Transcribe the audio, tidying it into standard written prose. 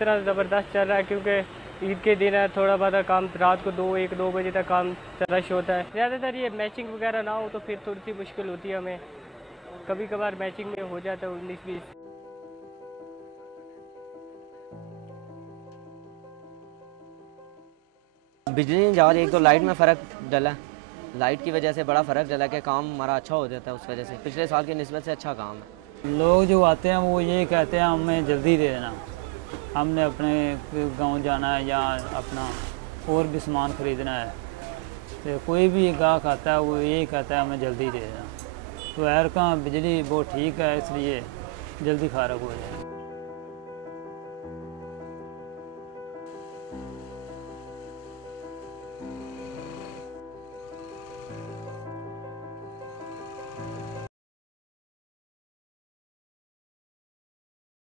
तरह ज़बरदस्त चल रहा है क्योंकि ईद के दिन है, थोड़ा बहुत काम रात को 1-2 बजे तक काम रश होता है। ज़्यादातर ये मैचिंग वगैरह ना हो तो फिर थोड़ी सी मुश्किल होती है हमें, कभी कभार मैचिंग में हो जाता है 19-20। बिजली नहीं जा रही, एक तो लाइट में फ़र्क डला, लाइट की वजह से बड़ा फ़र्क डला कि काम हमारा अच्छा हो जाता है। उस वजह से पिछले साल की निस्बत से अच्छा काम है। लोग जो आते हैं वो ये कहते हैं हमें जल्दी दे देना, हमने अपने गांव जाना है या अपना और भी सामान ख़रीदना है, तो कोई भी गाहक आता है वो यही कहता है हमें जल्दी दे देना। तो यार का बिजली बहुत ठीक है, इसलिए जल्दी फ़ारग हो जाए।